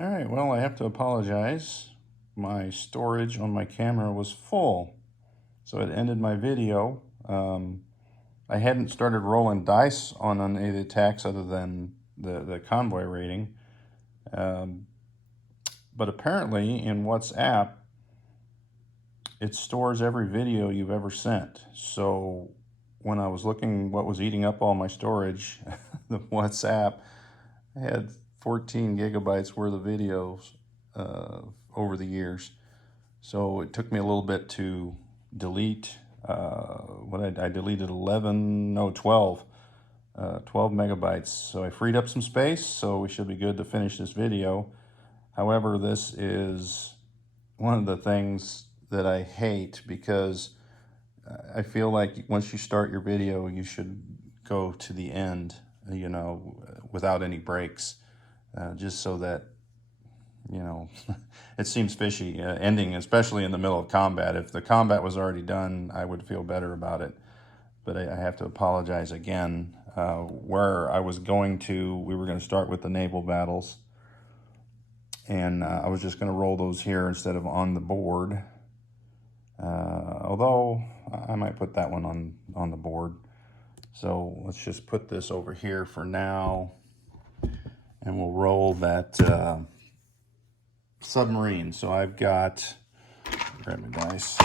All right, well, I have to apologize. My storage on my camera was full, so it ended my video. I hadn't started rolling dice on any of the attacks other than the convoy rating. But apparently in WhatsApp, it stores every video you've ever sent. So when I was looking what was eating up all my storage, the WhatsApp had 14 gigabytes worth of videos over the years. So it took me a little bit to delete. I deleted 12 megabytes. So I freed up some space, so we should be good to finish this video. However, this is one of the things that I hate, because I feel like once you start your video, you should go to the end, without any breaks, just so that, it seems fishy ending, especially in the middle of combat. If the combat was already done, I would feel better about it. But I have to apologize again. Where I was going to, we were going to start with the naval battles. And I was just going to roll those here instead of on the board. Although I might put that one on the board. So let's just put this over here for now. And we'll roll that submarine. So I've got, grab my dice.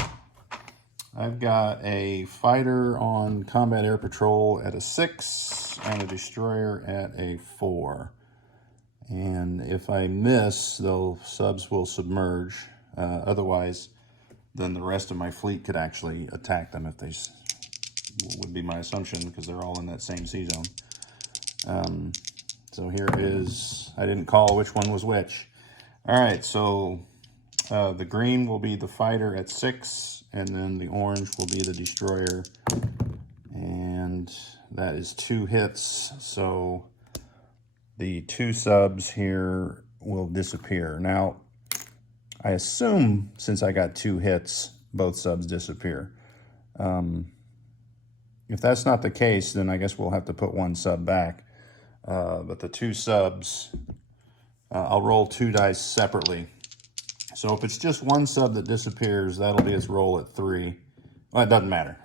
I've got a fighter on combat air patrol at a 6 and a destroyer at a 4. And if I miss, those subs will submerge. Otherwise, then the rest of my fleet could actually attack them, if they would be my assumption, because they're all in that same sea zone. So here is, I didn't call which one was which. All right, so the green will be the fighter at 6, and then the orange will be the destroyer. And that is 2 hits, so the 2 subs here will disappear. Now, I assume since I got 2 hits, both subs disappear. If that's not the case, then I guess we'll have to put 1 sub back. But the 2 subs, I'll roll 2 dice separately. So if it's just 1 sub that disappears, that'll be its roll at 3. Well, it doesn't matter.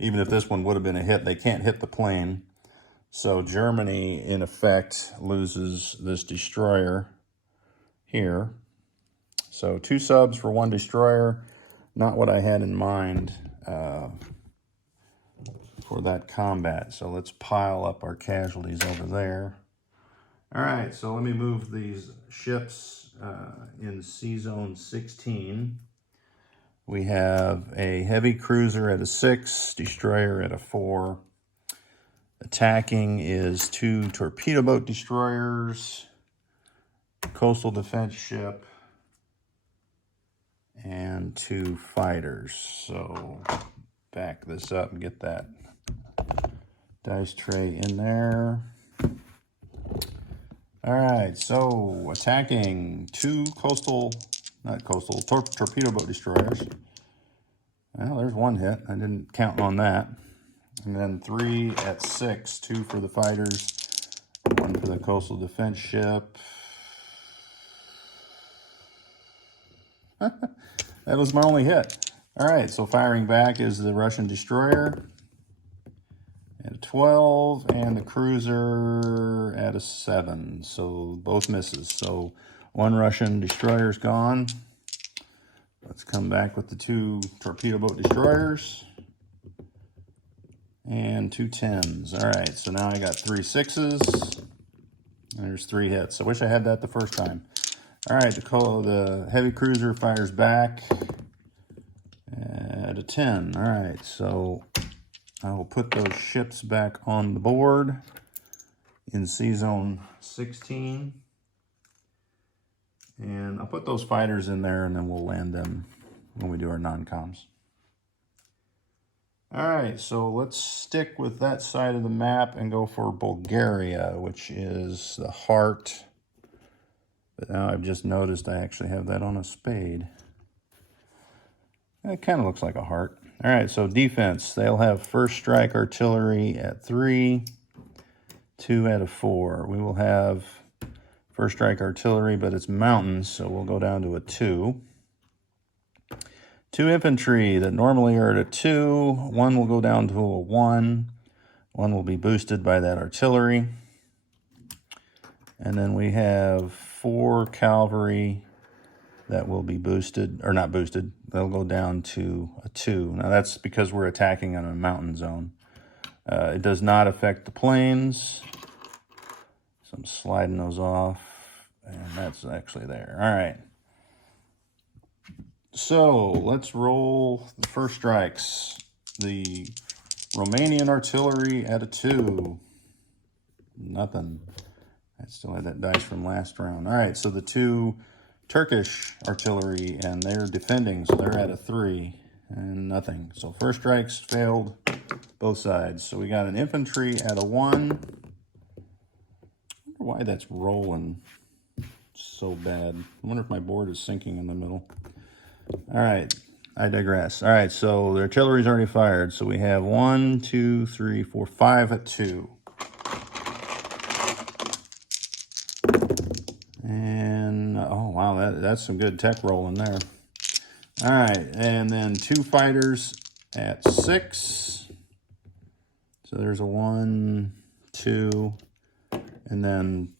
Even if this one would have been a hit, they can't hit the plane. So Germany, in effect, loses this destroyer here. So 2 subs for 1 destroyer, not what I had in mind for that combat. So let's pile up our casualties over there. All right, so let me move these ships in Sea Zone 16. We have a heavy cruiser at a 6, destroyer at a 4. Attacking is 2 torpedo boat destroyers, coastal defense ship, and 2 fighters. So back this up and get that dice tray in there. All right, so attacking 2 torpedo boat destroyers. Well, there's 1 hit. I didn't count on that. And then 3 at 6, 2 for the fighters, 1 for the coastal defense ship. That was my only hit. All right, so firing back is the Russian destroyer at a 12 and the cruiser at a 7. So both misses. So 1 Russian destroyer's gone. Let's come back with the 2 torpedo boat destroyers. And 2 10s. All right, so now I got 3 6s. And there's 3 hits. I wish I had that the first time. All right, the heavy cruiser fires back at a 10. All right, so I will put those ships back on the board in Sea Zone 16. And I'll put those fighters in there, and then we'll land them when we do our non-coms. All right, so let's stick with that side of the map and go for Bulgaria, which is the heart. But now I've just noticed I actually have that on a spade. It kind of looks like a heart. All right, so defense. They'll have first strike artillery at 3, 2 at a 4. We will have first strike artillery, but it's mountains, so we'll go down to a 2. 2 infantry that normally are at a 2. 1 will go down to a 1. 1 will be boosted by that artillery. And then we have 4 cavalry that will be boosted, or not boosted. They'll go down to a 2. Now that's because we're attacking on a mountain zone. It does not affect the plains. So I'm sliding those off, and that's actually there. All right. So let's roll the first strikes. The Romanian artillery at a 2. Nothing. I still had that dice from last round. All right, so the 2 Turkish artillery, and they're defending, so they're at a 3, and nothing. So first strikes failed, both sides. So we got an infantry at a 1. I wonder why that's rolling so bad. I wonder if my board is sinking in the middle. All right, I digress. All right, so the artillery's already fired. So we have 1, 2, 3, 4, 5 at 2. And, oh, wow, that's some good tech rolling there. All right, and then 2 fighters at 6. So there's a 1, 2, and then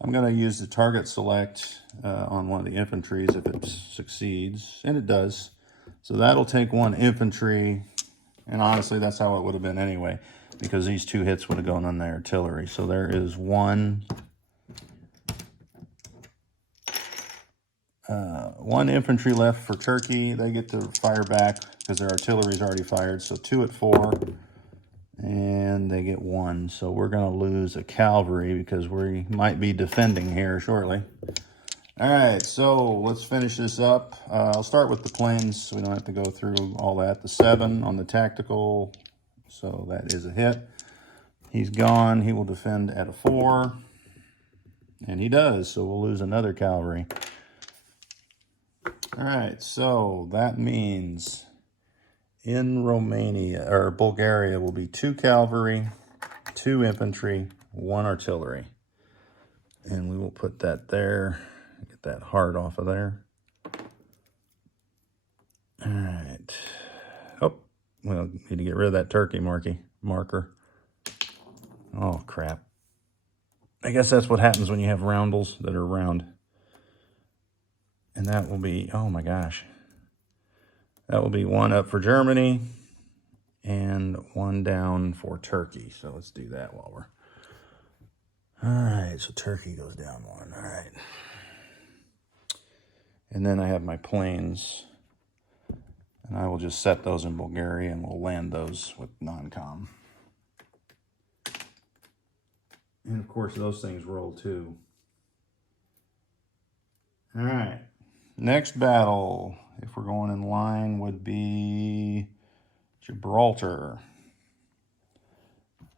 I'm going to use the target select on one of the infantries if it succeeds, and it does. So that'll take 1 infantry, and honestly, that's how it would have been anyway, because these 2 hits would have gone on the artillery. So there is 1 infantry left for Turkey. They get to fire back because their artillery's already fired. So 2 at 4, and they get 1. So we're going to lose a cavalry because we might be defending here shortly. All right, so let's finish this up. I'll start with the planes so we don't have to go through all that. The 7 on the tactical, so that is a hit. He's gone. He will defend at a 4, and he does, so we'll lose another cavalry. All right, so that means in Romania, or Bulgaria, will be 2 cavalry, 2 infantry, 1 artillery. And we will put that there, get that heart off of there. All right. Oh, well, need to get rid of that turkey marker. Oh, crap. I guess that's what happens when you have roundels that are round. And that will be, oh my gosh. That will be 1 up for Germany and 1 down for Turkey. So let's do that while we're... All right, so Turkey goes down 1. All right. And then I have my planes. And I will just set those in Bulgaria, and we'll land those with non-com. And of course, those things roll too. All right. Next battle, if we're going in line, would be Gibraltar.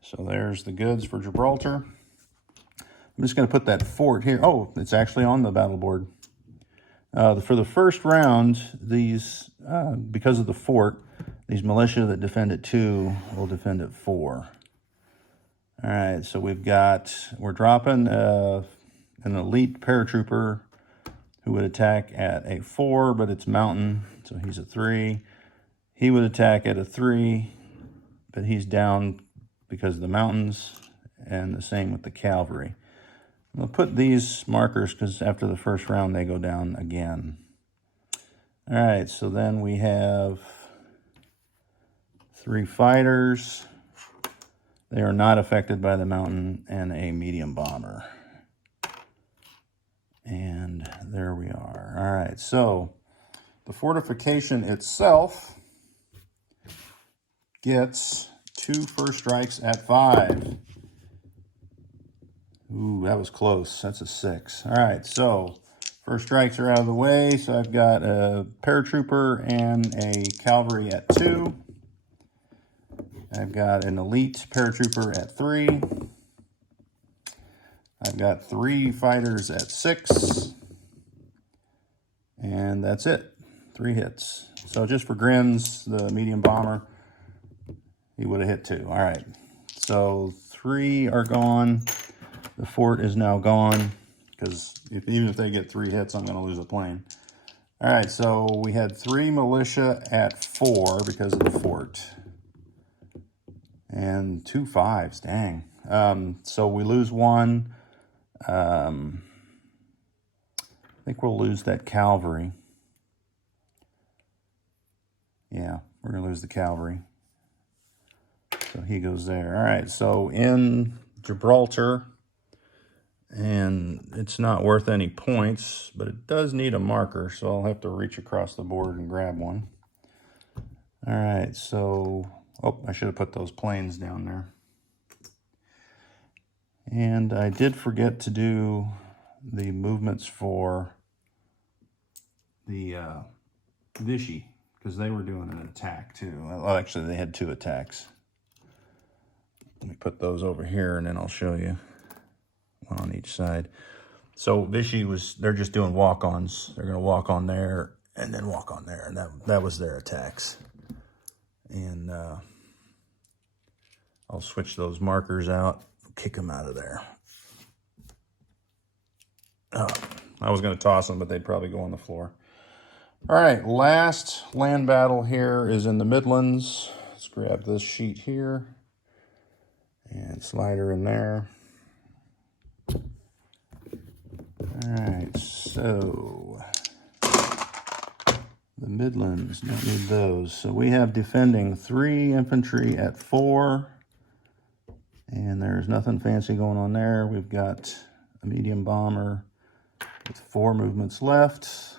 So there's the goods for Gibraltar. I'm just going to put that fort here. Oh, it's actually on the battle board. For the first round, these, because of the fort, these militia that defend at 2 will defend at 4. All right, so we're dropping an elite paratrooper who would attack at a 4, but it's mountain, so he's a 3. He would attack at a 3, but he's down because of the mountains, and the same with the cavalry. I'm going to put these markers because after the first round, they go down again. All right, so then we have 3 fighters. They are not affected by the mountain, and a medium bomber. And there we are. All right, so the fortification itself gets 2 first strikes at 5. Ooh, that was close. That's a 6. All right, so first strikes are out of the way. So I've got a paratrooper and a cavalry at 2. I've got an elite paratrooper at 3. I've got 3 fighters at 6. And that's it. 3 hits. So just for grins, the medium bomber, he would have hit 2. All right. So 3 are gone. The fort is now gone. because even if they get 3 hits, I'm going to lose a plane. All right, so we had 3 militia at 4 because of the fort. And 2 5s, dang. So we lose 1. I think we'll lose that cavalry. Yeah, we're going to lose the cavalry. So he goes there. All right, so in Gibraltar, and it's not worth any points, but it does need a marker, so I'll have to reach across the board and grab one. All right, so, oh, I should have put those planes down there. And I did forget to do the movements for the Vichy, because they were doing an attack too. Well, actually, they had 2 attacks. Let me put those over here, and then I'll show you one on each side. So Vichy they're just doing walk-ons. They're going to walk on there and then walk on there, and that was their attacks. And I'll switch those markers out, kick them out of there. Oh, I was going to toss them, but they'd probably go on the floor. All right, last land battle here is in the Midlands. Let's grab this sheet here and slide her in there. All right, so the Midlands, don't need those. So we have defending 3 infantry at 4, and there's nothing fancy going on there. We've got a medium bomber with 4 movements left.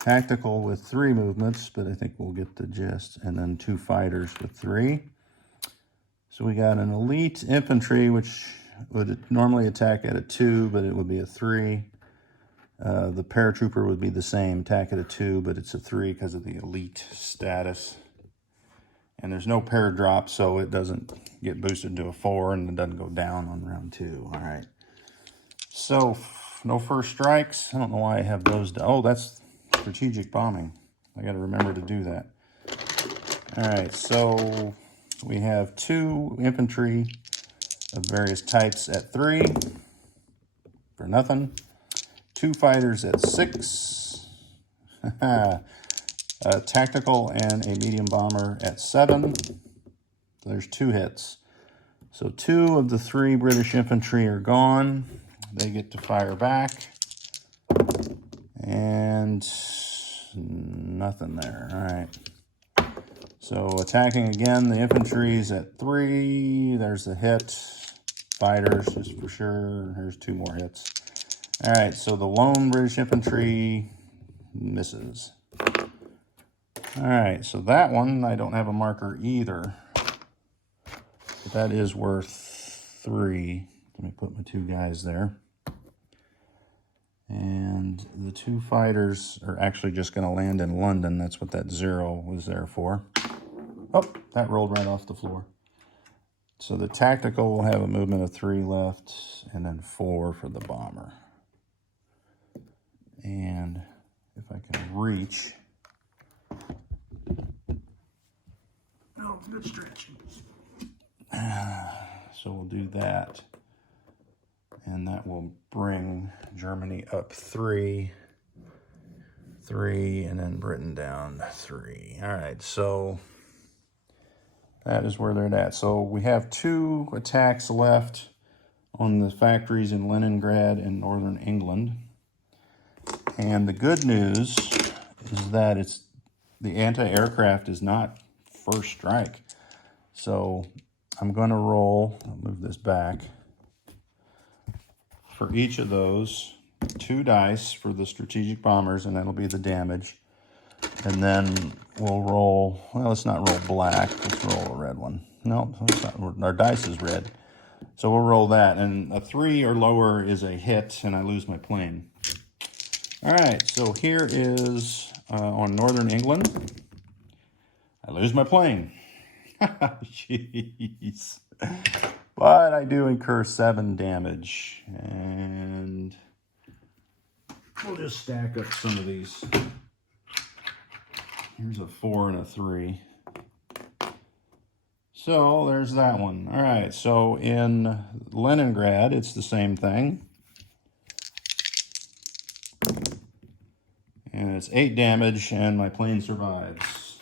Tactical with 3 movements, but I think we'll get the gist. And then 2 fighters with 3. So we got an elite infantry, which would normally attack at a 2, but it would be a 3. The paratrooper would be the same, attack at a 2, but it's a 3 because of the elite status. And there's no paradrop, so it doesn't get boosted to a 4, and it doesn't go down on round 2. All right. So, no first strikes. I don't know why I have those. Oh, that's strategic bombing. I got to remember to do that. All right, so we have 2 infantry of various types at 3 for nothing. 2 fighters at 6. A tactical and a medium bomber at 7. There's 2 hits. So 2 of the 3 British infantry are gone. They get to fire back. And nothing there. All right. So attacking again, the infantry's at 3. There's a hit. Fighters, just for sure. Here's 2 more hits. All right, so the lone British infantry misses. All right, so that one, I don't have a marker either. But that is worth 3. Let me put my 2 guys there. And the 2 fighters are actually just going to land in London. That's what that 0 was there for. Oh, that rolled right off the floor. So the tactical will have a movement of 3 left, and then 4 for the bomber. And if I can reach... Oh, good stretch. So we'll do that. And that will bring Germany up 3, 3, and then Britain down 3. All right, so that is where they're at. So we have 2 attacks left on the factories in Leningrad and northern England. And the good news is that the anti-aircraft is not first strike. So I'm going to roll, I'll move this back. For each of those, 2 dice for the strategic bombers, and that'll be the damage. And then we'll roll, well, let's not roll black, let's roll a red one. No, our dice is red. So we'll roll that, and a 3 or lower is a hit, and I lose my plane. All right, so here is on northern England. I lose my plane. Jeez. But I do incur 7 damage, and we'll just stack up some of these. Here's a 4 and a 3. So there's that one. All right, so in Leningrad, it's the same thing. And it's 8 damage, and my plane survives.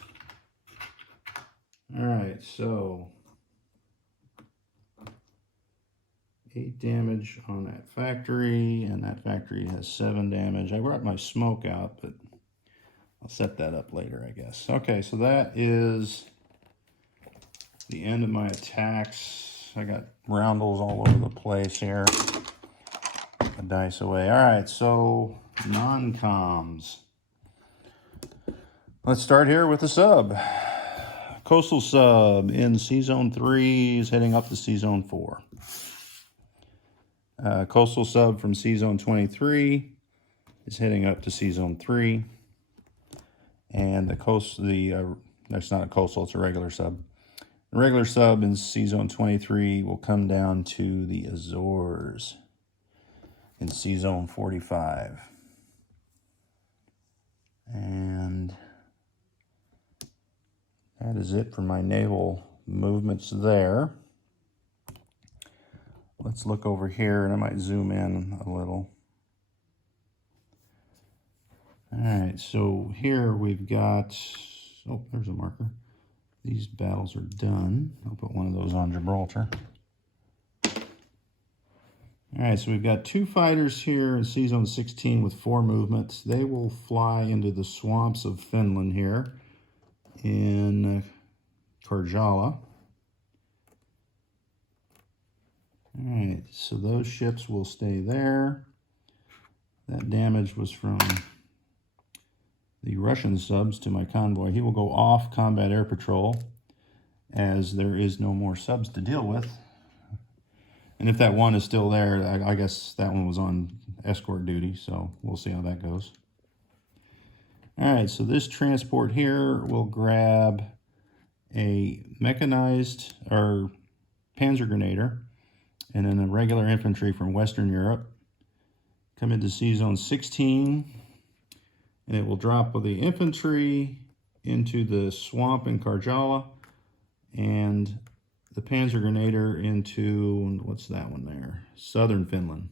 All right, so 8 damage on that factory, and that factory has 7 damage. I brought my smoke out, but I'll set that up later, I guess. Okay, so that is the end of my attacks. I got roundels all over the place here. The dice away. All right, so non-coms. Let's start here with the sub. Coastal sub in C-Zone 3 is heading up to C-Zone 4. Coastal sub from C-Zone 23 is heading up to C-Zone 3. And that's not a coastal, it's a regular sub. The regular sub in C-Zone 23 will come down to the Azores in C-Zone 45. And that is it for my naval movements there. Let's look over here, and I might zoom in a little. All right, so here we've got, oh, there's a marker. These battles are done. I'll put one of those on Gibraltar. All right, so we've got 2 fighters here in C-Zone 16 with 4 movements. They will fly into the swamps of Finland here in Karjala. All right, so those ships will stay there. That damage was from the Russian subs to my convoy. He will go off combat air patrol as there is no more subs to deal with. And if that one is still there, I guess that one was on escort duty, so we'll see how that goes. All right, so this transport here will grab a mechanized or Panzer Grenadier and then a regular infantry from Western Europe. Come into C-Zone 16, and it will drop with the infantry into the swamp in Karjala and the Panzer Grenadier into, what's that one there? Southern Finland.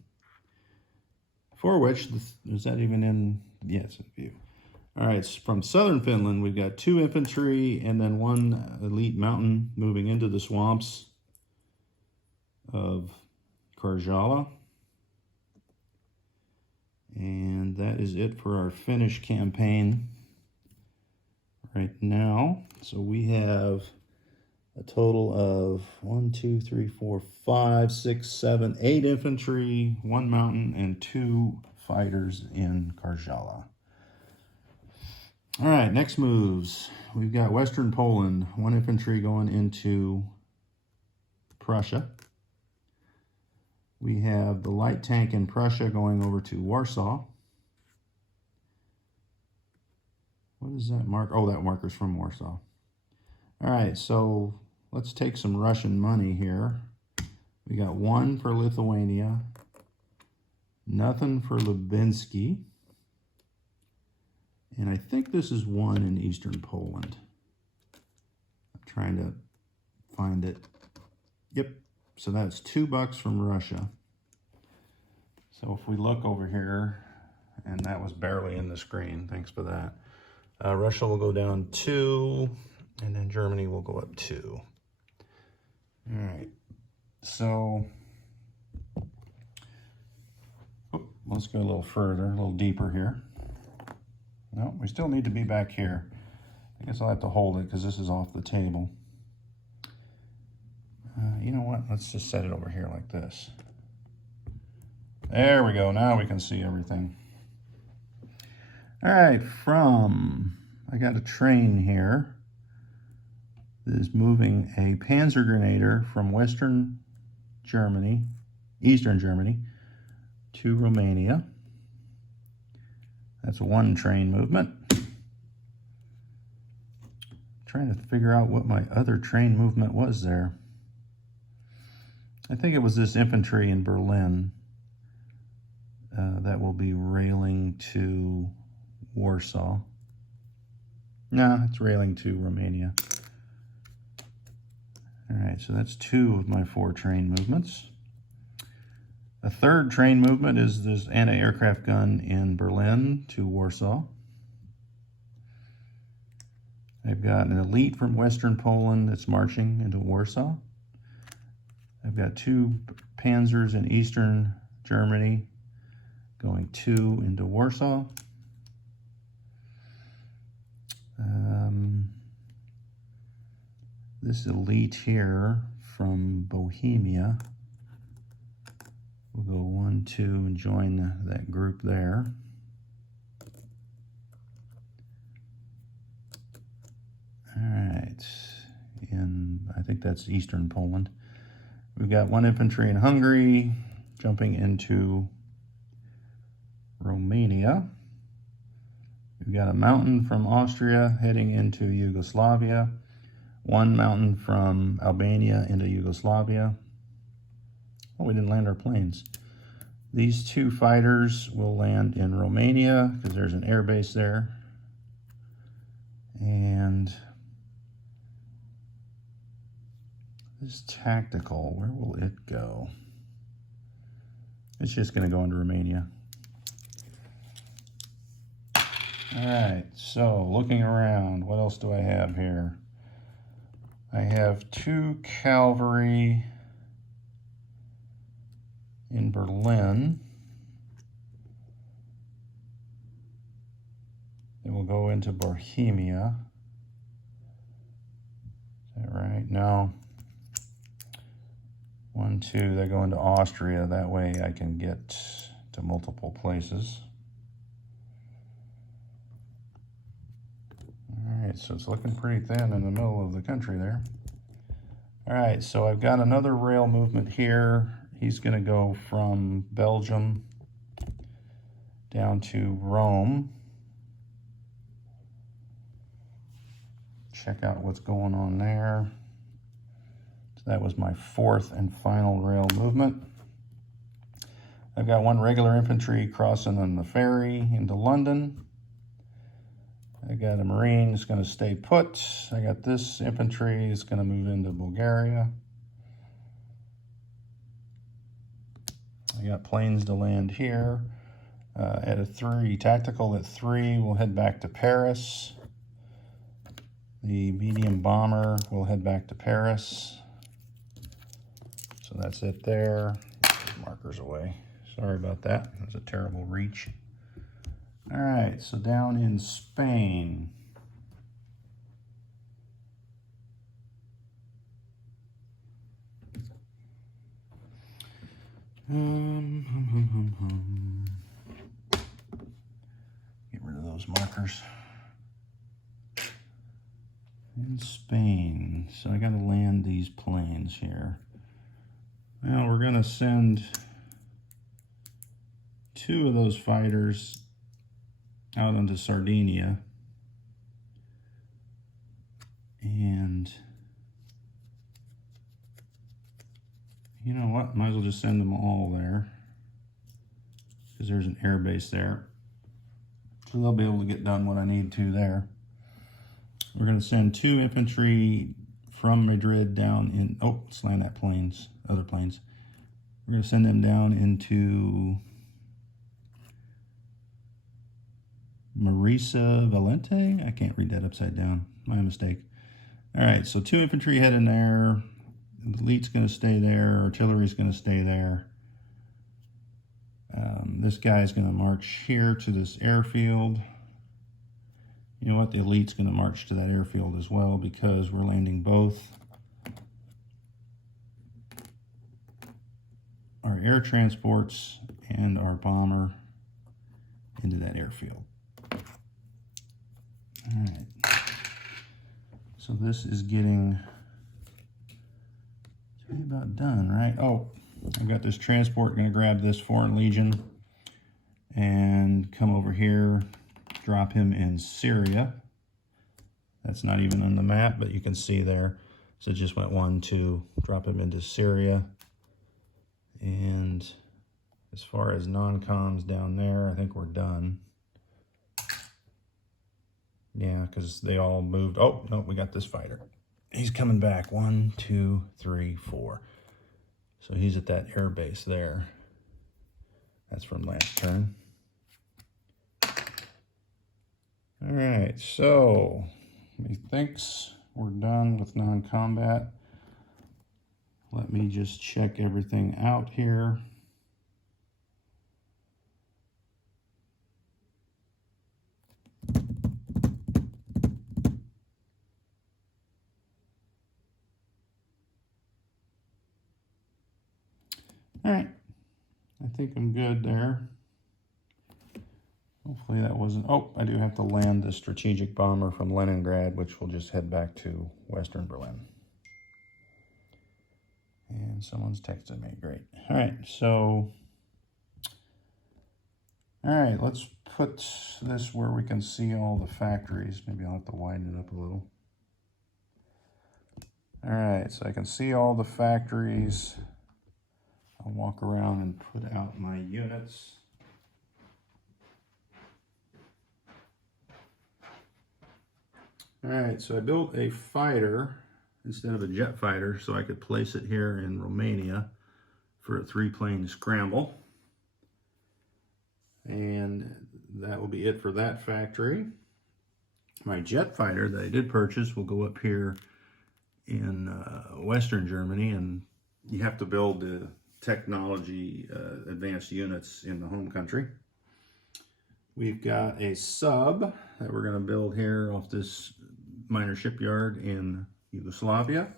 For which, is that even in, yeah, it's in view. All right, from Southern Finland, we've got 2 infantry and then 1 elite mountain moving into the swamps of Karjala. And that is it for our Finnish campaign right now. So we have a total of 1, 2, 3, 4, 5, 6, 7, 8 infantry, 1 mountain, and 2 fighters in Karjala. All right, next moves. We've got Western Poland, 1 infantry going into Prussia. We have the light tank in Prussia going over to Warsaw. What is that mark? Oh, that marker's from Warsaw. All right, so let's take some Russian money here. We got 1 for Lithuania, nothing for Lubinsky, and I think this is 1 in Eastern Poland. I'm trying to find it. Yep. So that's $2 from Russia. So if we look over here, and that was barely in the screen, thanks for that. Russia will go down 2, and then Germany will go up 2. All right, so let's go a little further, a little deeper here. No, we still need to be back here. I guess I'll have to hold it because this is off the table. You know what? Let's just set it over here like this. There we go. Now we can see everything. All right, I got a train here that is moving a Panzer Grenadier from Eastern Germany, to Romania. That's 1 train movement. Trying to figure out what my other train movement was there. I think it was this infantry in Berlin that will be railing to Warsaw. No, it's railing to Romania. All right, so that's 2 of my 4 train movements. A third train movement is this anti-aircraft gun in Berlin to Warsaw. I've got an elite from Western Poland that's marching into Warsaw. I've got 2 panzers in Eastern Germany going 2 into Warsaw. This elite here from Bohemia will go 1, 2 and join that group there. All right, and I think that's Eastern Poland. We've got 1 infantry in Hungary jumping into Romania. We've got a mountain from Austria heading into Yugoslavia. 1 mountain from Albania into Yugoslavia. Oh, we didn't land our planes. These 2 fighters will land in Romania because there's an air base there. And this tactical, where will it go? It's just going to go into Romania. All right, so looking around, what else do I have here? I have 2 cavalry in Berlin. They will go into Bohemia. Is that right? No. 1, 2, they go into Austria. That way I can get to multiple places. All right, so it's looking pretty thin in the middle of the country there. All right, so I've got another rail movement here. He's going to go from Belgium down to Rome. Check out what's going on there. So that was my 4th and final rail movement. I've got 1 regular infantry crossing on the ferry into London. I got a Marine that's going to stay put. I got this infantry that's going to move into Bulgaria. I got planes to land here. At a 3, tactical at 3, we'll head back to Paris. The medium bomber will head back to Paris. So that's it there. Markers away. Sorry about that. That was a terrible reach. All right, so down in Spain. Get rid of those markers. In Spain, so I got to land these planes here. Well, we're going to send 2 of those fighters out into Sardinia. And you know what? Might as well just send them all there because there's an air base there. So they'll be able to get done what I need to there. We're going to send 2 infantry from Madrid down in, oh, let's land that planes, other planes. We're going to send them down into Marisa Valente. I can't read that upside down. My mistake. All right, so 2 infantry heading there. The elite's going to stay there. Artillery's going to stay there. This guy's going to march here to this airfield. You know what? The elite's going to march to that airfield as well because we're landing both our air transports and our bomber into that airfield. All right. So this is getting about done, right? Oh, I've got this transport going to grab this Foreign Legion and come over here, drop him in Syria. That's not even on the map, but you can see there. So it just went 1, 2, drop him into Syria. And as far as non-coms down there, I think we're done. Yeah, because they all moved. Oh, no, we got this fighter. he's coming back. 1, 2, 3, 4. So he's at that air base there. That's from last turn. All right, so he thinks we're done with non-combat. Let me just check everything out here. All right, I think I'm good there. Hopefully that wasn't, oh, I do have to land the strategic bomber from Leningrad, which will just head back to Western Berlin. And someone's texted me, great. All right, so, all right, let's put this where we can see all the factories. Maybe I'll have to widen it up a little. All right, so I can see all the factories. I'll walk around and put out my units. All right, so I built a fighter instead of a jet fighter so I could place it here in Romania for a 3-plane scramble. And that will be it for that factory. My jet fighter that I did purchase will go up here in Western Germany, and you have to build the technology advanced units in the home country. We've got a sub that we're going to build here off this minor shipyard in Yugoslavia.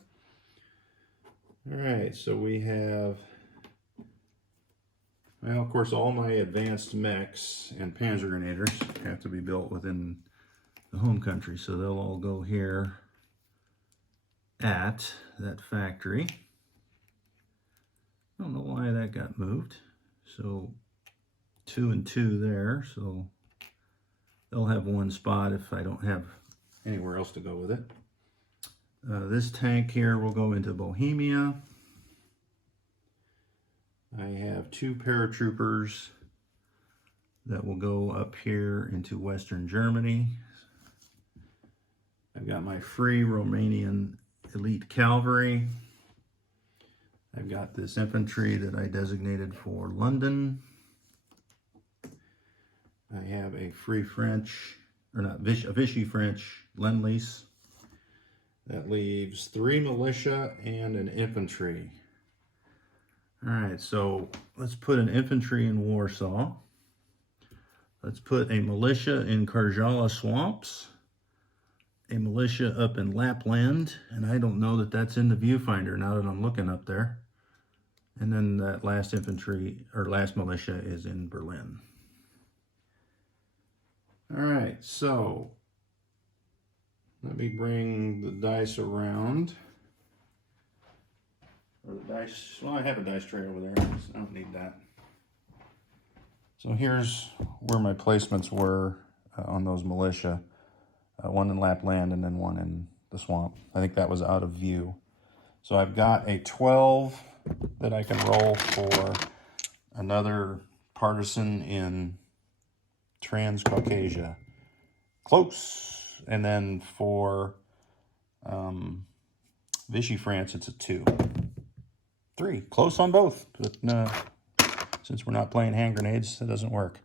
All right, so we have, well, of course, all my advanced mechs and panzer grenaders have to be built within the home country, so they'll all go here at that factory. I don't know why that got moved. So 2 and 2 there, so they'll have one spot if I don't have anywhere else to go with it. This tank here will go into Bohemia. I have 2 paratroopers that will go up here into Western Germany. I've got my free Romanian elite cavalry. I've got this infantry that I designated for London. I have a free French, or not, a Vichy French Lend-Lease. That leaves 3 militia and an infantry. All right, so let's put an infantry in Warsaw. Let's put a militia in Karjala Swamps, a militia up in Lapland, and I don't know that that's in the viewfinder now that I'm looking up there. And then that last infantry, or last militia, is in Berlin. All right, so let me bring the dice around. Or the dice, well, I have a dice tray over there. I don't need that. So here's where my placements were on those militia. One in Lapland and then one in the swamp. I think that was out of view. So I've got a 12 that I can roll for another partisan in Transcaucasia. Close. And then for Vichy France, it's a 2. 3. Close on both. But since we're not playing hand grenades, it doesn't work.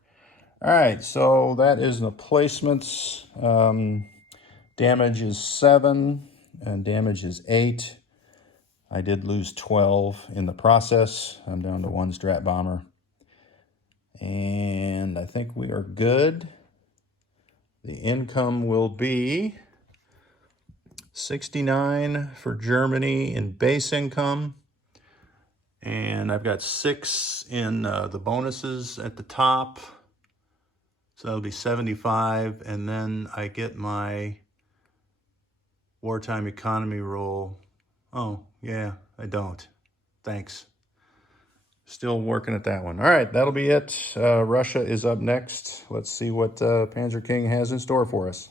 All right, so that is the placements. Damage is 7 and damage is 8. I did lose 12 in the process. I'm down to 1 strat bomber. And I think we are good. The income will be 69 for Germany in base income. And I've got 6 in the bonuses at the top. So that'll be 75. And then I get my wartime economy roll. Oh, yeah, I don't. Thanks. Still working at that one. All right, that'll be it. Russia is up next. Let's see what Panzer King has in store for us.